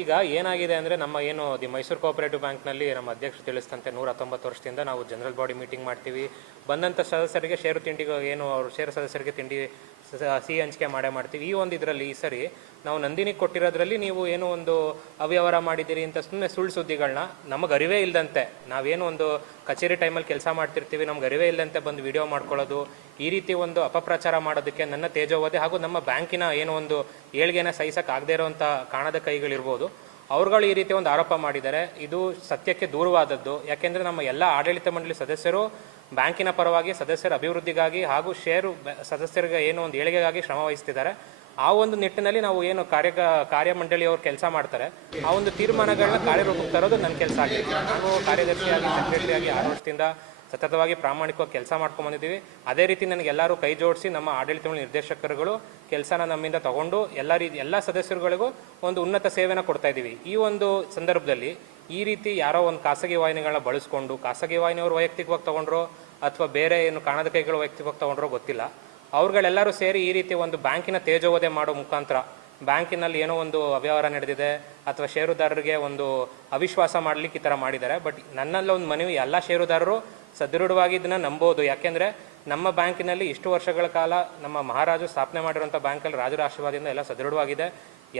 ಈಗ ಏನಾಗಿದೆ ಅಂದರೆ ನಮ್ಮ ಏನು ದಿ ಮೈಸೂರು ಕೋಆಪರೇಟಿವ್ ಬ್ಯಾಂಕ್ನಲ್ಲಿ ನಮ್ಮ ಅಧ್ಯಕ್ಷರು ತಿಳಿಸ್ತಂತೆ 119 ವರ್ಷದಿಂದ ನಾವು ಜನರಲ್ ಬಾಡಿ ಮೀಟಿಂಗ್ ಮಾಡ್ತೀವಿ. ಬಂದಂಥ ಸದಸ್ಯರಿಗೆ ಷೇರು ತಿಂಡಿಗೆ ಏನು ಅವರು ಷೇರು ಸದಸ್ಯರಿಗೆ ತಿಂಡಿ ಸಿಹಿ ಹಂಚಿಕೆ ಮಾಡ್ತೀವಿ. ಈ ಒಂದು ಇದರಲ್ಲಿ ಈ ಸರಿ ನಾವು ನಂದಿನಿಗೆ ಕೊಟ್ಟಿರೋದ್ರಲ್ಲಿ ನೀವು ಏನೋ ಒಂದು ಅವ್ಯವಹಾರ ಮಾಡಿದ್ದೀರಿ ಅಂತ ಸುಮ್ಮನೆ ಸುಳ್ಳು ಸುದ್ದಿಗಳನ್ನ ನಮಗೆ ಅರಿವೇ ಇಲ್ಲದಂತೆ, ನಾವೇನು ಒಂದು ಕಚೇರಿ ಟೈಮಲ್ಲಿ ಕೆಲಸ ಮಾಡ್ತಿರ್ತೀವಿ, ನಮ್ಗೆ ಅರಿವೇ ಇಲ್ಲದಂತೆ ಬಂದು ವಿಡಿಯೋ ಮಾಡ್ಕೊಳ್ಳೋದು, ಈ ರೀತಿ ಒಂದು ಅಪಪ್ರಚಾರ ಮಾಡೋದಕ್ಕೆ ನನ್ನ ತೇಜೋವಧೆ ಹಾಗೂ ನಮ್ಮ ಬ್ಯಾಂಕಿನ ಏನೋ ಒಂದು ಏಳ್ಗೆನ ಸಹಿಸೋಕ್ಕಾಗದೇ ಇರೋವಂಥ ಕಾಣದ ಕೈಗಳಿರ್ಬೋದು, ಅವ್ರುಗಳು ಈ ರೀತಿ ಒಂದು ಆರೋಪ ಮಾಡಿದ್ದಾರೆ. ಇದು ಸತ್ಯಕ್ಕೆ ದೂರವಾದದ್ದು. ಯಾಕೆಂದರೆ ನಮ್ಮ ಎಲ್ಲ ಆಡಳಿತ ಮಂಡಳಿ ಸದಸ್ಯರು ಬ್ಯಾಂಕಿನ ಪರವಾಗಿ ಸದಸ್ಯರ ಅಭಿವೃದ್ಧಿಗಾಗಿ ಹಾಗೂ ಷೇರು ಸದಸ್ಯರಿಗೆ ಏನೋ ಒಂದು ಏಳಿಗೆಗಾಗಿ ಶ್ರಮ ವಹಿಸ್ತಿದ್ದಾರೆ. ಆ ಒಂದು ನಿಟ್ಟಿನಲ್ಲಿ ನಾವು ಏನು ಕಾರ್ಯಮಂಡಳಿಯವರು ಕೆಲಸ ಮಾಡ್ತಾರೆ, ಆ ಒಂದು ತೀರ್ಮಾನಗಳನ್ನ ಕಾರ್ಯರೂಪಕ್ಕೆ ತರೋದು ನನ್ನ ಕೆಲಸ ಆಗಿದೆ. ನಾನು ಕಾರ್ಯದರ್ಶಿಯಾಗಿ ಸೆಕ್ರೆಟರಿಯಾಗಿ 6 ವರ್ಷದಿಂದ ಸತತವಾಗಿ ಪ್ರಾಮಾಣಿಕವಾಗಿ ಕೆಲಸ ಮಾಡ್ಕೊಂಡ್ಬಂದಿದ್ದೀವಿ. ಅದೇ ರೀತಿ ನನಗೆ ಎಲ್ಲರೂ ಕೈ ಜೋಡಿಸಿ ನಮ್ಮ ಆಡಳಿತ ಮಂಡಳಿ ನಿರ್ದೇಶಕರುಗಳು ಕೆಲಸನ ನಮ್ಮಿಂದ ತಗೊಂಡು ಎಲ್ಲ ಸದಸ್ಯರುಗಳಿಗೂ ಒಂದು ಉನ್ನತ ಸೇವೆನ ಕೊಡ್ತಾ ಇದ್ದೀವಿ. ಈ ಒಂದು ಸಂದರ್ಭದಲ್ಲಿ ಈ ರೀತಿ ಯಾರೋ ಒಂದು ಖಾಸಗಿ ವಾಹಿನಿಗಳನ್ನ ಬಳಸ್ಕೊಂಡು, ಖಾಸಗಿ ವಾಹಿನಿಯವರು ವೈಯಕ್ತಿಕವಾಗಿ ತೊಗೊಂಡ್ರೋ ಅಥವಾ ಬೇರೆ ಏನು ಕಾಣದ ಕೈಗಳು ವೈಯಕ್ತಿಕವಾಗಿ ತೊಗೊಂಡ್ರೋ ಗೊತ್ತಿಲ್ಲ, ಅವ್ರುಗಳೆಲ್ಲರೂ ಸೇರಿ ಈ ರೀತಿ ಒಂದು ಬ್ಯಾಂಕಿನ ತೇಜೋವಧೆ ಮಾಡೋ ಮುಖಾಂತರ ಬ್ಯಾಂಕಿನಲ್ಲಿ ಏನೋ ಒಂದು ಅವ್ಯವಹಾರ ನಡೆದಿದೆ ಅಥವಾ ಷೇರುದಾರರಿಗೆ ಒಂದು ಅವಿಶ್ವಾಸ ಮಾಡಲಿಕ್ಕೆ ಈ ಥರ ಮಾಡಿದ್ದಾರೆ. ಬಟ್ ನನ್ನಲ್ಲಿ ಒಂದು ಮನವಿ, ಎಲ್ಲ ಷೇರುದಾರರು ಸದೃಢವಾಗಿ ಇದನ್ನು ನಂಬೋದು. ಯಾಕೆಂದರೆ ನಮ್ಮ ಬ್ಯಾಂಕಿನಲ್ಲಿ ಇಷ್ಟು ವರ್ಷಗಳ ಕಾಲ ನಮ್ಮ ಮಹಾರಾಜರು ಸ್ಥಾಪನೆ ಮಾಡಿರುವಂಥ ಬ್ಯಾಂಕಲ್ಲಿ ರಾಜರ ಆಶೀರ್ವಾದದಿಂದ ಎಲ್ಲ ಸದೃಢವಾಗಿದೆ.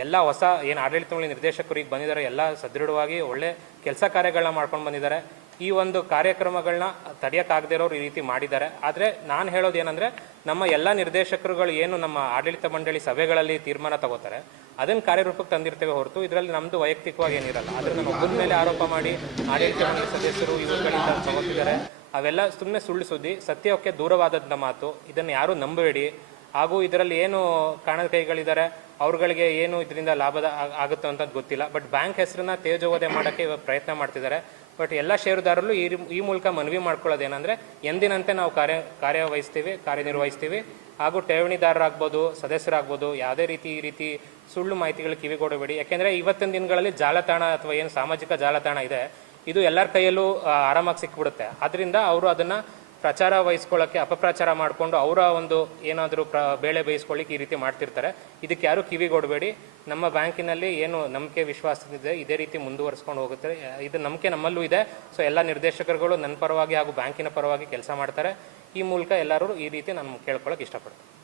ಎಲ್ಲ ಹೊಸ ಏನು ಆಡಳಿತ ಮಂಡಳಿ ನಿರ್ದೇಶಕರು ಈಗ ಬಂದಿದ್ದಾರೆ, ಎಲ್ಲ ಸದೃಢವಾಗಿ ಒಳ್ಳೆ ಕೆಲಸ ಕಾರ್ಯಗಳನ್ನ ಮಾಡ್ಕೊಂಡು ಬಂದಿದ್ದಾರೆ. ಈ ಒಂದು ಕಾರ್ಯಕ್ರಮಗಳನ್ನ ತಡೆಯೋಕ್ಕಾಗದೇ ಇರೋರು ಈ ರೀತಿ ಮಾಡಿದ್ದಾರೆ. ಆದರೆ ನಾನು ಹೇಳೋದು ಏನಂದರೆ, ನಮ್ಮ ಎಲ್ಲ ನಿರ್ದೇಶಕರುಗಳು ಏನು ನಮ್ಮ ಆಡಳಿತ ಮಂಡಳಿ ಸಭೆಗಳಲ್ಲಿ ತೀರ್ಮಾನ ತಗೋತಾರೆ ಅದನ್ನು ಕಾರ್ಯರೂಪಕ್ಕೆ ತಂದಿರ್ತೇವೆ ಹೊರತು ಇದರಲ್ಲಿ ನಮ್ಮದು ವೈಯಕ್ತಿಕವಾಗಿ ಏನಿರಲ್ಲ. ಆದರೆ ನಾನು ಒಬ್ಬನ ಮೇಲೆ ಆರೋಪ ಮಾಡಿ ಆಡಳಿತ ಮಂಡಳಿ ಸದಸ್ಯರು ಇವುಗಳಿಂದ ತಗೋತಿದ್ದಾರೆ, ಅವೆಲ್ಲ ಸುಮ್ಮನೆ ಸುಳ್ಳು ಸುದ್ದಿ, ಸತ್ಯಕ್ಕೆ ದೂರವಾದಂಥ ಮಾತು. ಇದನ್ನು ಯಾರೂ ನಂಬಬೇಡಿ. ಹಾಗೂ ಇದರಲ್ಲಿ ಏನು ಕಾಣದ ಕೈಗಳಿದ್ದಾರೆ ಅವ್ರುಗಳಿಗೆ ಏನು ಇದರಿಂದ ಲಾಭದ ಆಗುತ್ತೋ ಅಂತ ಗೊತ್ತಿಲ್ಲ. ಬಟ್ ಬ್ಯಾಂಕ್ ಹೆಸರನ್ನ ತೇಜೋವಧೆ ಮಾಡೋಕ್ಕೆ ಇವಾಗ ಪ್ರಯತ್ನ ಮಾಡ್ತಿದ್ದಾರೆ. ಬಟ್ ಎಲ್ಲ ಷೇರುದಾರರು ಈ ಮೂಲಕ ಮನವಿ ಮಾಡ್ಕೊಳ್ಳೋದೇನೆಂದರೆ, ಎಂದಿನಂತೆ ನಾವು ಕಾರ್ಯನಿರ್ವಹಿಸ್ತೀವಿ ಹಾಗೂ ಠೇವಣಿದಾರರಾಗ್ಬೋದು, ಸದಸ್ಯರಾಗ್ಬೋದು, ಯಾವುದೇ ಈ ರೀತಿ ಸುಳ್ಳು ಮಾಹಿತಿಗಳು ಕಿವಿಗೊಡಬೇಡಿ. ಯಾಕೆಂದರೆ ಇವತ್ತಿನ ದಿನಗಳಲ್ಲಿ ಜಾಲತಾಣ ಅಥವಾ ಏನು ಸಾಮಾಜಿಕ ಜಾಲತಾಣ ಇದೆ, ಇದು ಎಲ್ಲರ ಕೈಯಲ್ಲೂ ಆರಾಮಾಗಿ ಸಿಕ್ಬಿಡುತ್ತೆ. ಅದರಿಂದ ಅವರು ಅದನ್ನು ಪ್ರಚಾರ ವಹಿಸ್ಕೊಳ್ಳೋಕ್ಕೆ ಅಪಪ್ರಚಾರ ಮಾಡಿಕೊಂಡು ಅವರ ಒಂದು ಏನಾದರೂ ಬೇಳೆ ಬೇಯಿಸ್ಕೊಳ್ಳಿಕ್ಕೆ ಈ ರೀತಿ ಮಾಡ್ತಿರ್ತಾರೆ. ಇದಕ್ಕೆ ಯಾರೂ ಕಿವಿಗೊಡಬೇಡಿ. ನಮ್ಮ ಬ್ಯಾಂಕಿನಲ್ಲಿ ಏನು ನಂಬಿಕೆ ವಿಶ್ವಾಸದಿದೆ ಇದೇ ರೀತಿ ಮುಂದುವರಿಸ್ಕೊಂಡು ಹೋಗುತ್ತೆ. ಇದು ನಂಬಿಕೆ ನಮ್ಮಲ್ಲೂ ಇದೆ. ಸೊ ಎಲ್ಲ ನಿರ್ದೇಶಕರುಗಳು ನನ್ನ ಪರವಾಗಿ ಹಾಗೂ ಬ್ಯಾಂಕಿನ ಪರವಾಗಿ ಕೆಲಸ ಮಾಡ್ತಾರೆ. ಈ ಮೂಲಕ ಎಲ್ಲರೂ ಈ ರೀತಿ ನಾನು ಕೇಳ್ಕೊಳ್ಳೋಕೆ ಇಷ್ಟಪಡ್ತೀನಿ.